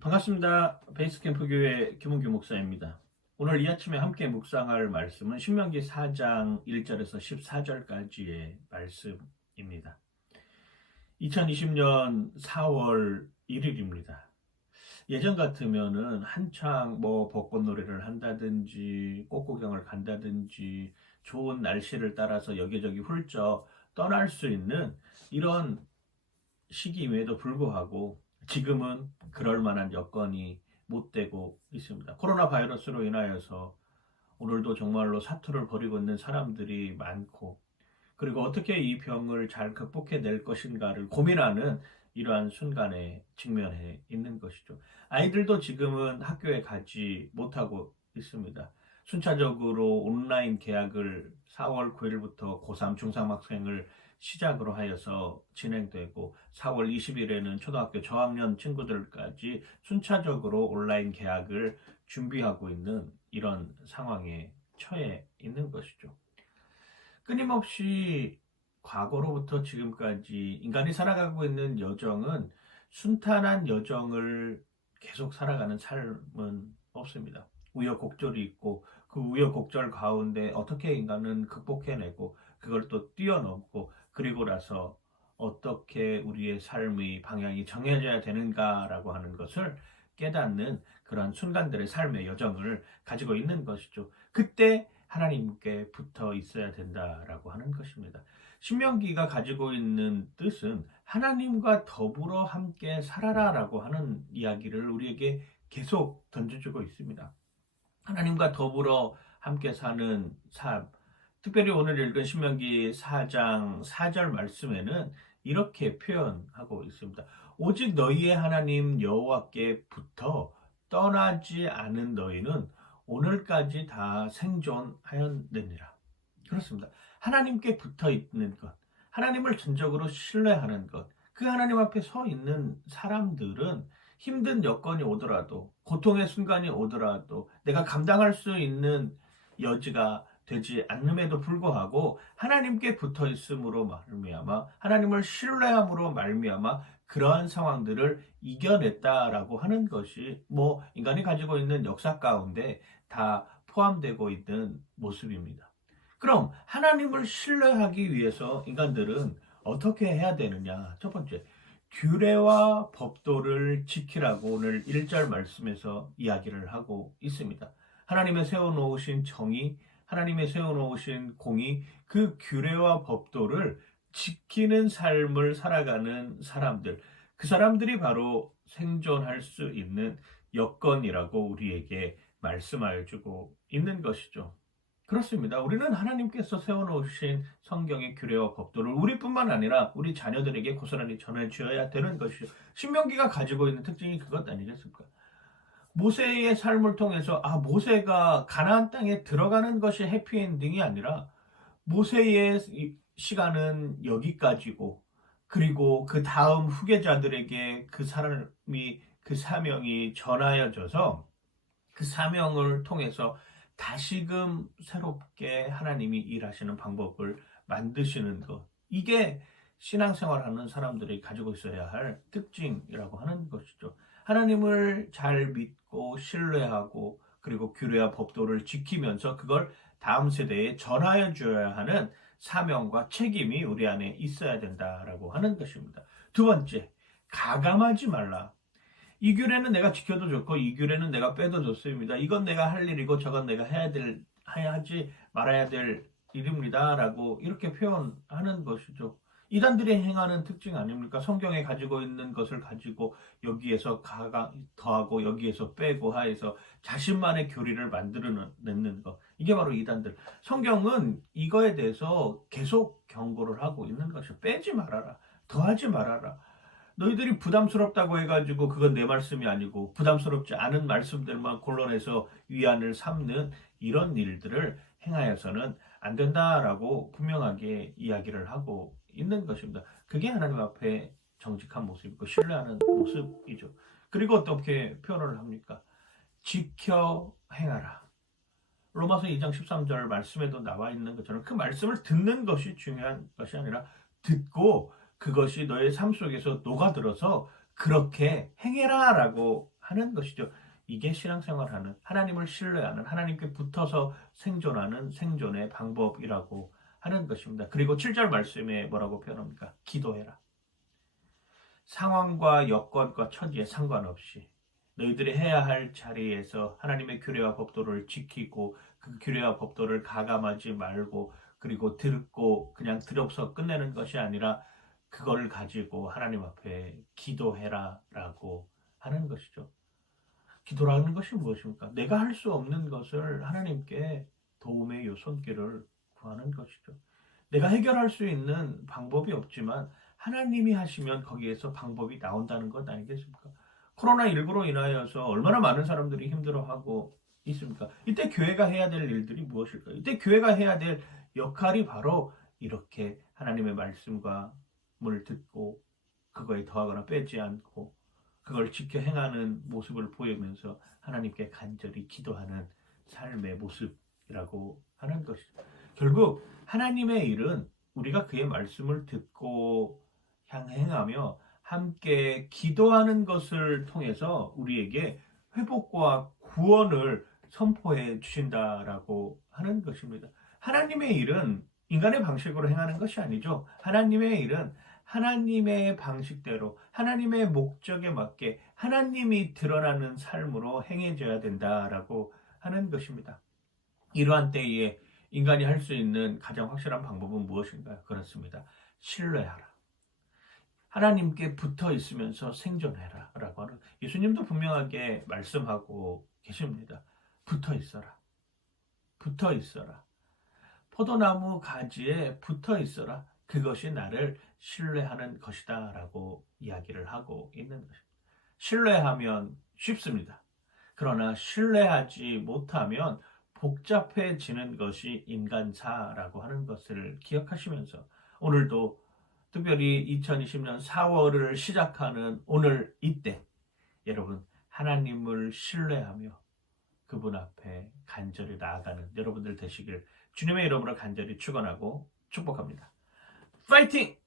반갑습니다. 베이스캠프 교회 김은규 목사입니다. 오늘 이 아침에 함께 묵상할 말씀은 신명기 4장 1절에서 14절까지의 말씀입니다. 2020년 4월 1일입니다. 예전 같으면은 한창 벚꽃 놀이를 한다든지 꽃구경을 간다든지 좋은 날씨를 따라서 여기저기 훌쩍 떠날 수 있는 이런 시기임에도 불구하고 지금은 그럴 만한 여건이 못 되고 있습니다. 코로나 바이러스로 인하여서 오늘도 정말로 사투를 벌이고 있는 사람들이 많고, 그리고 어떻게 이 병을 잘 극복해낼 것인가를 고민하는 이러한 순간에 직면해 있는 것이죠. 아이들도 지금은 학교에 가지 못하고 있습니다. 순차적으로 온라인 개학을 4월 9일부터 고3 중3 학생을 시작으로 하여서 진행되고 4월 20일에는 초등학교 저학년 친구들까지 순차적으로 온라인 개학을 준비하고 있는 이런 상황에 처해 있는 것이죠. 끊임없이 과거로부터 지금까지 인간이 살아가고 있는 여정은 순탄한 여정을 계속 살아가는 삶은 없습니다. 우여곡절이 있고 그 우여곡절 가운데 어떻게 인간은 극복해내고 그걸 또 뛰어넘고 그리고 나서 어떻게 우리의 삶의 방향이 정해져야 되는가라고 하는 것을 깨닫는 그런 순간들의 삶의 여정을 가지고 있는 것이죠. 그때 하나님께 붙어 있어야 된다라고 하는 것입니다. 신명기가 가지고 있는 뜻은 하나님과 더불어 함께 살아라라고 하는 이야기를 우리에게 계속 던져주고 있습니다. 하나님과 더불어 함께 사는 삶, 특별히 오늘 읽은 신명기 4장 4절 말씀에는 이렇게 표현하고 있습니다. 오직 너희의 하나님 여호와께 붙어 떠나지 않은 너희는 오늘까지 다 생존하였느니라. 그렇습니다. 하나님께 붙어 있는 것, 하나님을 전적으로 신뢰하는 것, 그 하나님 앞에 서 있는 사람들은 힘든 여건이 오더라도, 고통의 순간이 오더라도 내가 감당할 수 있는 여지가 되지 않음에도 불구하고 하나님께 붙어 있음으로 말미암아, 하나님을 신뢰함으로 말미암아 그러한 상황들을 이겨냈다라고 하는 것이 인간이 가지고 있는 역사 가운데 다 포함되고 있는 모습입니다. 그럼 하나님을 신뢰하기 위해서 인간들은 어떻게 해야 되느냐? 첫 번째, 규례와 법도를 지키라고 오늘 1절 말씀에서 이야기를 하고 있습니다. 하나님의 세워놓으신 정의, 하나님의 세워놓으신 공의, 그 규례와 법도를 지키는 삶을 살아가는 사람들, 그 사람들이 바로 생존할 수 있는 여건이라고 우리에게 말씀하여 주고 있는 것이죠. 그렇습니다. 우리는 하나님께서 세워놓으신 성경의 규례와 법도를 우리뿐만 아니라 우리 자녀들에게 고스란히 전해주어야 되는 것이죠. 신명기가 가지고 있는 특징이 그것 아니겠습니까? 모세의 삶을 통해서 모세가 가나안 땅에 들어가는 것이 해피엔딩이 아니라 모세의 시간은 여기까지고, 그리고 그 다음 후계자들에게 그 사람이, 그 사명이 전하여져서 그 사명을 통해서 다시금 새롭게 하나님이 일하시는 방법을 만드시는 것. 이게 신앙생활하는 사람들이 가지고 있어야 할 특징이라고 하는 것이죠. 하나님을 잘 믿고 신뢰하고 그리고 규례와 법도를 지키면서 그걸 다음 세대에 전하여 줘야 하는 사명과 책임이 우리 안에 있어야 된다라고 하는 것입니다. 두 번째, 가감하지 말라. 이 규례는 내가 지켜도 좋고 이 규례는 내가 빼도 좋습니다. 이건 내가 할 일이고 저건 내가 해야 하지 말아야 될 일입니다라고 이렇게 표현하는 것이죠. 이단들이 행하는 특징 아닙니까? 성경에 가지고 있는 것을 가지고 여기에서 더하고 여기에서 빼고 하여서 자신만의 교리를 만들어내는 것. 이게 바로 이단들. 성경은 이거에 대해서 계속 경고를 하고 있는 것이죠. 빼지 말아라. 더하지 말아라. 너희들이 부담스럽다고 해가지고 그건 내 말씀이 아니고 부담스럽지 않은 말씀들만 골라내서 위안을 삼는 이런 일들을 행하여서는 안 된다라고 분명하게 이야기를 하고 있는 것입니다. 그게 하나님 앞에 정직한 모습이고 신뢰하는 모습이죠. 그리고 어떻게 표현을 합니까? 지켜 행하라. 로마서 2장 13절 말씀에도 나와 있는 것처럼 그 말씀을 듣는 것이 중요한 것이 아니라 듣고 그것이 너의 삶 속에서 녹아들어서 그렇게 행해라 라고 하는 것이죠. 이게 신앙생활하는, 하나님을 신뢰하는, 하나님께 붙어서 생존하는 생존의 방법이라고 하는 것입니다. 그리고 7절 말씀에 뭐라고 표현합니까? 기도해라. 상황과 여건과 처지에 상관없이 너희들이 해야 할 자리에서 하나님의 규례와 법도를 지키고 그 규례와 법도를 가감하지 말고, 그리고 듣고 그냥 들어서 끝내는 것이 아니라 그걸 가지고 하나님 앞에 기도해라 라고 하는 것이죠. 기도라는 것이 무엇입니까? 내가 할 수 없는 것을 하나님께 도움의 요 손길을 구하는 것이죠. 내가 해결할 수 있는 방법이 없지만 하나님이 하시면 거기에서 방법이 나온다는 것 아니겠습니까? 코로나19로 인하여서 얼마나 많은 사람들이 힘들어하고 있습니까? 이때 교회가 해야 될 일들이 무엇일까요? 이때 교회가 해야 될 역할이 바로 이렇게 하나님의 말씀과 을 듣고 그거에 더하거나 빼지 않고 그걸 지켜 행하는 모습을 보이면서 하나님께 간절히 기도하는 삶의 모습이라고 하는 것이죠. 결국 하나님의 일은 우리가 그의 말씀을 듣고 행하며 함께 기도하는 것을 통해서 우리에게 회복과 구원을 선포해 주신다라고 하는 것입니다. 하나님의 일은 인간의 방식으로 행하는 것이 아니죠. 하나님의 일은 하나님의 방식대로 하나님의 목적에 맞게 하나님이 드러나는 삶으로 행해져야 된다라고 하는 것입니다. 이러한 때에 인간이 할 수 있는 가장 확실한 방법은 무엇인가요? 그렇습니다. 신뢰하라. 하나님께 붙어 있으면서 생존해라 라고 하는, 예수님도 분명하게 말씀하고 계십니다. 붙어 있어라. 붙어 있어라. 포도나무 가지에 붙어 있어라. 그것이 나를 신뢰하는 것이다 라고 이야기를 하고 있는 것입니다. 신뢰하면 쉽습니다. 그러나 신뢰하지 못하면 복잡해지는 것이 인간사라고 하는 것을 기억하시면서 오늘도 특별히 2020년 4월을 시작하는 오늘 이때 여러분 하나님을 신뢰하며 그분 앞에 간절히 나아가는 여러분들 되시길 주님의 이름으로 간절히 축원하고 축복합니다. 파이팅!